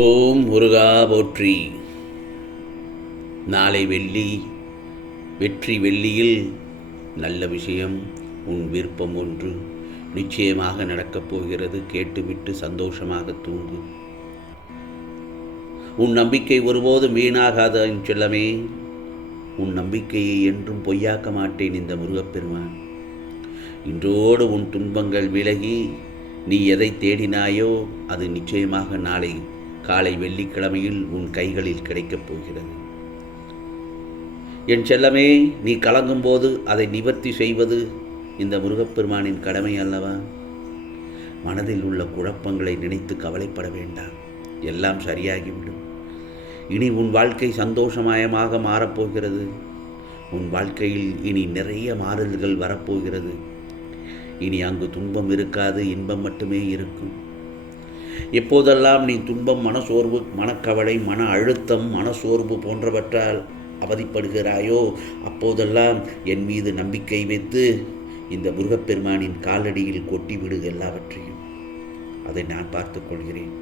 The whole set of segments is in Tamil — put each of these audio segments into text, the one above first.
ஓம் முருகா போற்றி. நாளை வெற்றி வெள்ளியில் நல்ல விஷயம், உன் விருப்பம் ஒன்று நிச்சயமாக நடக்கப் போகிறது. கேட்டுவிட்டு சந்தோஷமாக தூங்கு. உன் நம்பிக்கை ஒருபோதும் வீணாகாத என் செல்லமே. உன் நம்பிக்கையை என்றும் பொய்யாக்க மாட்டேன் இந்த முருகப்பெருமான். இன்றோடு உன் துன்பங்கள் விலகி நீ எதை தேடினாயோ அது நிச்சயமாக நாளை காலை வெள்ளிக்கிழமையில் உன் கைகளில் கிடைக்கப் போகிறது. என் செல்லமே, நீ கலங்கும்போது அதை நிவர்த்தி செய்வது இந்த முருகப்பெருமானின் கடமை அல்லவா? மனதில் உள்ள குழப்பங்களை நினைத்து கவலைப்பட வேண்டாம், எல்லாம் சரியாகிவிடும். இனி உன் வாழ்க்கை சந்தோஷமயமாக மாறப்போகிறது. உன் வாழ்க்கையில் இனி நிறைய மாறுதல்கள் வரப்போகிறது. இனி அங்கு துன்பம் இருக்காது, இன்பம் மட்டுமே இருக்கும். எப்போதெல்லாம் நீ துன்பம், மனசோர்வு, மனக்கவலை, மன அழுத்தம், மனசோர்வு போன்றவற்றால் அவதிப்படுகிறாயோ அப்போதெல்லாம் என் மீது நம்பிக்கை வைத்து இந்த முருகப்பெருமானின் காலடியில் கொட்டிவிடு எல்லாவற்றையும். அதை நான் பார்த்து கொள்கிறேன்.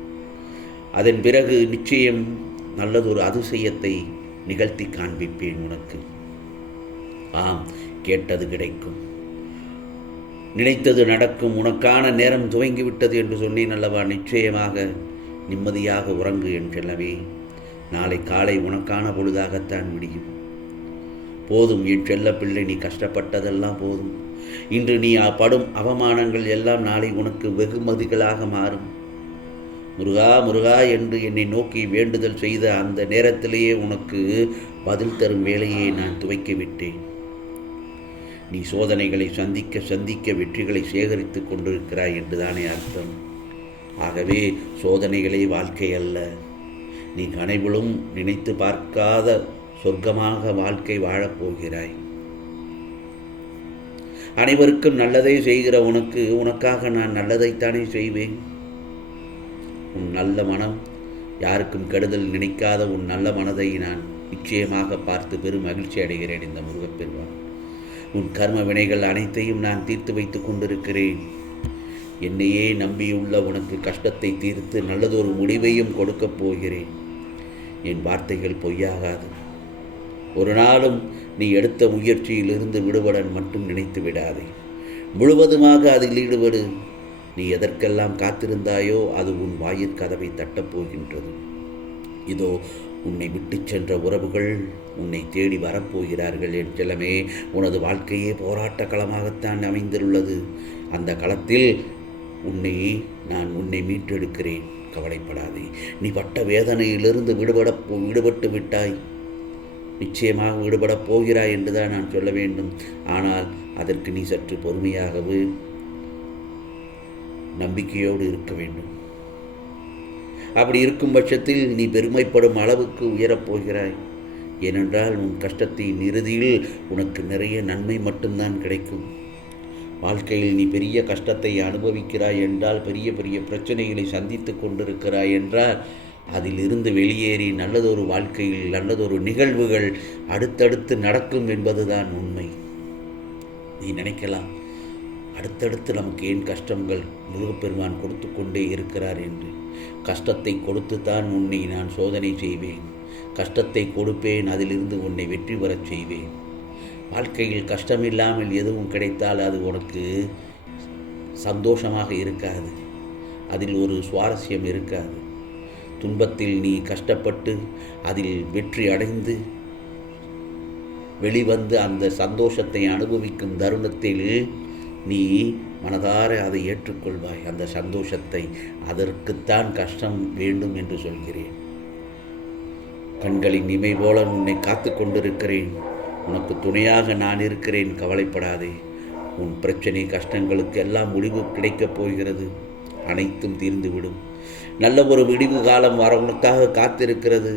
அதன் பிறகு நிச்சயம் நல்லதொரு அதிசயத்தை நிகழ்த்தி காண்பிப்பேன் உனக்கு. ஆம், கேட்டது கிடைக்கும், நினைத்தது நடக்கும். உனக்கான நேரம் துவங்கிவிட்டது என்று சொன்னேன் அல்லவா? நிச்சயமாக நிம்மதியாக உறங்கு என் செல்லவே. நாளை காலை உனக்கான பொழுதாகத்தான் விடியும். போதும் என் செல்ல பிள்ளை, நீ கஷ்டப்பட்டதெல்லாம் போதும். இன்று நீ படும் அவமானங்கள் எல்லாம் நாளை உனக்கு வெகுமதிகளாக மாறும். முருகா முருகா என்று என்னை நோக்கி வேண்டுதல் செய்த அந்த நேரத்திலேயே உனக்கு பதில் தரும் வேலையை நான் துவக்கிவிட்டேன். நீ சோதனைகளை சந்திக்க வெற்றிகளை சேகரித்து கொண்டிருக்கிறாய் என்றுதானே அர்த்தம். ஆகவே சோதனைகளே வாழ்க்கை அல்ல. நீ கனவிலும் நினைத்து பார்க்காத சொர்க்கமாக வாழ்க்கை வாழப்போகிறாய். அனைவருக்கும் நல்லதை செய்கிற உனக்காக நான் நல்லதைத்தானே செய்வேன். உன் நல்ல மனம், யாருக்கும் கெடுதல் நினைக்காத உன் நல்ல மனதை நான் நிச்சயமாக பார்த்து பெரும் மகிழ்ச்சி அடைகிறேன் இந்த முருகப்பெருமான். உன் கர்ம வினைகள் அனைத்தையும் நான் தீர்த்து வைத்து கொண்டிருக்கிறேன். என்னையே நம்பியுள்ள உனக்கு கஷ்டத்தை தீர்த்து நல்லதொரு முடிவையும் கொடுக்கப் போகிறேன். என் வார்த்தைகள் பொய்யாகாது. ஒரு நாளும் நீ எடுத்த முயற்சியிலிருந்து விடுபட மட்டும் நினைத்து விடாதே. முழுவதுமாக அதில் ஈடுபடு. நீ எதற்கெல்லாம் காத்திருந்தாயோ அது உன் வாயிற்கதவை தட்டப்போகின்றது. இதோ உன்னை விட்டு சென்ற உறவுகள் உன்னை தேடி வரப்போகிறார்கள் என் செல்லமே. உனது வாழ்க்கையே போராட்ட களமாகத்தான் அமைந்துள்ளது. அந்த களத்தில் நான் மீட்டெடுக்கிறேன். கவலைப்படாதே. நீ பட்ட வேதனையிலிருந்து விடுபட்டு விட்டாய். நிச்சயமாக விடுபடப் போகிறாய் என்றுதான் நான் சொல்ல வேண்டும். ஆனால் அதற்கு நீ சற்று பொறுமையாகவே நம்பிக்கையோடு இருக்க வேண்டும். அப்படி இருக்கும் பட்சத்தில் நீ பெருமைப்படும் அளவுக்கு உயரப்போகிறாய். ஏனென்றால் உன் கஷ்டத்தின் இறுதியில் உனக்கு நிறைய நன்மை மட்டும்தான் கிடைக்கும். வாழ்க்கையில் நீ பெரிய கஷ்டத்தை அனுபவிக்கிறாய் என்றால், பெரிய பெரிய பிரச்சனைகளை சந்தித்து கொண்டிருக்கிறாய் என்றால், அதிலிருந்து வெளியேறி நல்லதொரு வாழ்க்கையில் நல்லதொரு நிகழ்வுகள் அடுத்தடுத்து நடக்கும் என்பதுதான் உண்மை. நீ நினைக்கலாம், அடுத்தடுத்து நமக்கு ஏன் கஷ்டங்கள் முருகப்பெருமான் கொடுத்து கொண்டே இருக்கிறார் என்று. கஷ்டத்தை கொடுத்துத்தான் உன்னை நான் சோதனை செய்வேன். கஷ்டத்தை கொடுப்பேன், அதிலிருந்து உன்னை வெற்றி பெறச் செய்வேன். வாழ்க்கையில் கஷ்டமில்லாமல் எதுவும் கிடைத்தால் அது உனக்கு சந்தோஷமாக இருக்காது. அதில் ஒரு சுவாரஸ்யம் இருக்காது. துன்பத்தில் நீ கஷ்டப்பட்டு அதில் வெற்றி அடைந்து வெளிவந்து அந்த சந்தோஷத்தை அனுபவிக்கும் தருணத்தில் நீ மனதார அதை ஏற்றுக்கொள்வாய். அந்த சந்தோஷத்தை, அதற்குத்தான் கஷ்டம் வேண்டும் என்று சொல்கிறேன். கண்களின் இமை போல உன்னை காத்து கொண்டிருக்கிறேன். உனக்கு துணையாக நான் இருக்கிறேன். கவலைப்படாதே. உன் பிரச்சனை கஷ்டங்களுக்கு எல்லாம் முடிவு கிடைக்கப் போகிறது. அனைத்தும் தீர்ந்துவிடும். நல்ல ஒரு விடிவு காலம் வர உனக்காக காத்திருக்கிறது.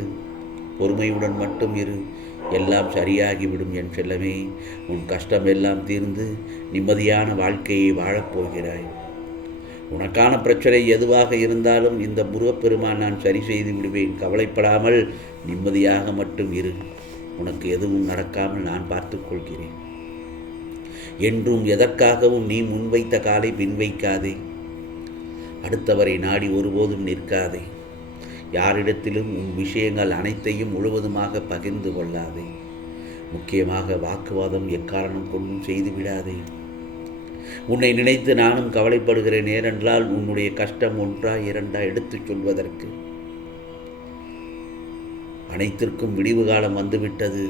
பொறுமையுடன் மட்டும் இரு, எல்லாம் சரியாகிவிடும் என் செல்லமே. உன் கஷ்டம் எல்லாம் தீர்ந்து நிம்மதியான வாழ்க்கையை வாழப்போகிறாய். உனக்கான பிரச்சனை எதுவாக இருந்தாலும் இந்த முருகப்பெருமான் நான் சரி செய்து விடுவேன். கவலைப்படாமல் நிம்மதியாக மட்டும் இரு. உனக்கு எதுவும் நடக்காமல் நான் பார்த்து கொள்கிறேன். என்றும் எதற்காகவும் நீ முன்வைத்த காலை பின் வைக்காதே. அடுத்தவரை நாடி ஒருபோதும் நிற்காதே. யாரிடத்திலும் உன் விஷயங்கள் அனைத்தையும் முழுவதுமாக பகிர்ந்து கொள்ளாதே. முக்கியமாக வாக்குவாதம் எக்காரணம் கொண்டும் செய்து விடாதே. உன்னை நினைத்து நானும் கவலைப்படுகிறேன். ஏனென்றால் உன்னுடைய கஷ்டம் ஒன்றா இரண்டா எடுத்துச் சொல்வதற்கு அனைத்திற்கும் விடிவு காலம் வந்துவிட்டது.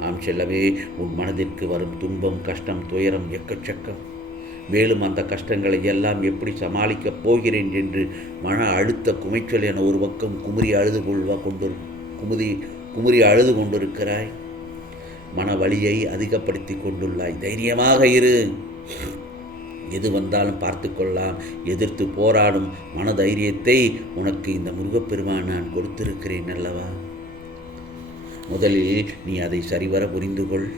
ஆம் செல்லவே, உன் மனதிற்கு வரும் துன்பம், கஷ்டம், துயரம் எக்கச்சக்கம். மேலும் அந்த கஷ்டங்களை எல்லாம் எப்படி சமாளிக்கப் போகிறேன் என்று மன அழுத்த குமைச்சல் என ஒரு பக்கம் குமுறி அழுது கொண்டிருக்கிறாய். மன வலியை அதிகப்படுத்தி கொண்டுள்ளாய். தைரியமாக இரு. எது வந்தாலும் பார்த்து கொள்ளலாம். எதிர்த்து போராடும் மன தைரியத்தை உனக்கு இந்த முருகப்பெருமான் நான் கொடுத்திருக்கிறேன் அல்லவா? முதலில் நீ அதை சரிவர புரிந்து கொள்.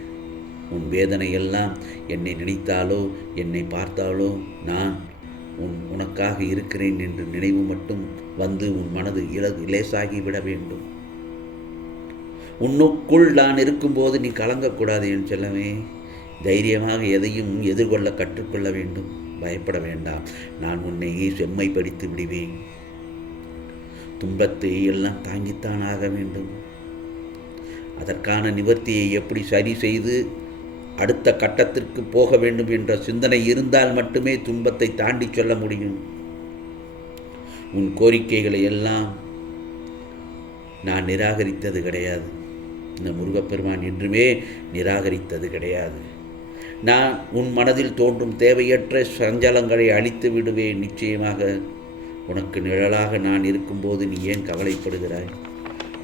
உன் வேதனையெல்லாம் என்னை நினைத்தாலோ என்னை பார்த்தாலோ நான் உனக்காக இருக்கிறேன் என்று நினைவு மட்டும் வந்து உன் மனது லேசாகிவிட வேண்டும். உன்னுக்குள் நான் இருக்கும்போது நீ கலங்கக்கூடாது என் செல்லமே. தைரியமாக எதையும் எதிர்கொள்ள கற்றுக்கொள்ள வேண்டும். பயப்பட வேண்டாம். நான் உன்னை செம்மைப்படுத்தி விடுவேன். துன்பத்தை எல்லாம் தாங்கித்தான் ஆக வேண்டும். அதற்கான நிவர்த்தியை எப்படி சரி செய்து அடுத்த கட்டத்திற்கு போக வேண்டும் என்ற சிந்தனை இருந்தால் மட்டுமே துன்பத்தை தாண்டி சொல்ல முடியும். உன் கோரிக்கைகளை எல்லாம் நான் நிராகரித்தது கிடையாது. இந்த முருகப்பெருமான் என்றுமே நிராகரித்தது கிடையாது. நான் உன் மனதில் தோன்றும் தேவையற்ற சஞ்சலங்களை அழித்து விடுவேன். நிச்சயமாக உனக்கு நிழலாக நான் இருக்கும்போது நீ ஏன் கவலைப்படுகிறாய்?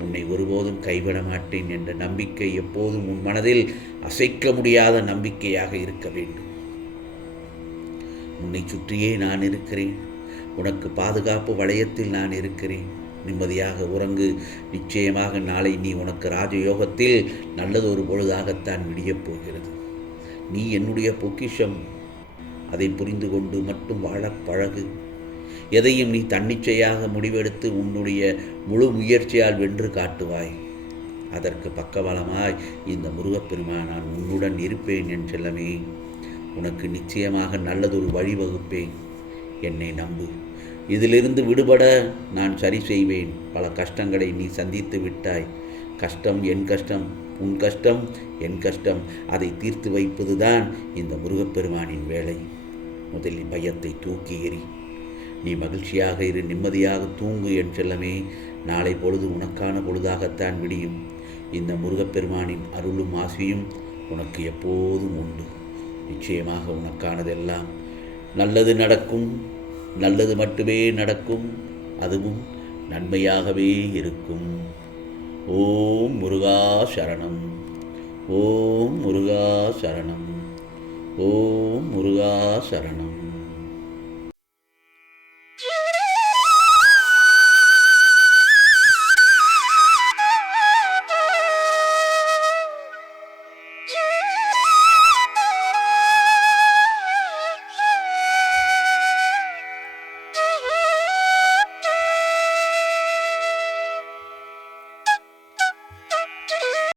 உன்னை ஒருபோதும் கைவிட மாட்டேன் என்ற நம்பிக்கை எப்போதும் உன் மனதில் அசைக்க முடியாத நம்பிக்கையாக இருக்க வேண்டும். உன்னை சுற்றியே நான் இருக்கிறேன். உனக்கு பாதுகாப்பு வளையத்தில் நான் இருக்கிறேன். நிம்மதியாக உறங்கு. நிச்சயமாக நாளை நீ உனக்கு ராஜயோகத்தில் நல்லதொரு பொழுதாகத்தான் விடியப் போகிறது. நீ என்னுடைய பொக்கிஷம். அதை புரிந்து கொண்டு மட்டும் வாழப் பழகு. எதையும் நீ தன்னிச்சையாக முடிவெடுத்து உன்னுடைய முழு முயற்சியால் வென்று காட்டுவாய். அதற்கு பக்கபலமாய் இந்த முருகப்பெருமான் நான் உன்னுடன் இருப்பேன் என் செல்லமே. உனக்கு நிச்சயமாக நல்லதொரு வழிவகுப்பேன். என்னை நம்பு. இதிலிருந்து விடுபட நான் சரி செய்வேன். பல கஷ்டங்களை நீ சந்தித்து விட்டாய். கஷ்டம் என் கஷ்டம், உன் கஷ்டம் என் கஷ்டம். அதை தீர்த்து வைப்பதுதான் இந்த முருகப்பெருமானின் வேலை. முதலில் பயத்தை தூக்கி எறி. நீ மகிழ்ச்சியாக இரு. நிம்மதியாக தூங்கு என் செல்லமே. நாளை பொழுது உனக்கான பொழுதாகத்தான் விடியும். இந்த முருகப்பெருமானின் அருளும் ஆசியும் உனக்கு எப்போதும் உண்டு. நிச்சயமாக உனக்கானதெல்லாம் நல்லது நடக்கும். நல்லது மட்டுமே நடக்கும். அதுவும் நன்மையாகவே இருக்கும். ஓம் முருகா சரணம். ஓம் முருகா சரணம். ஓம் முருகா சரணம்.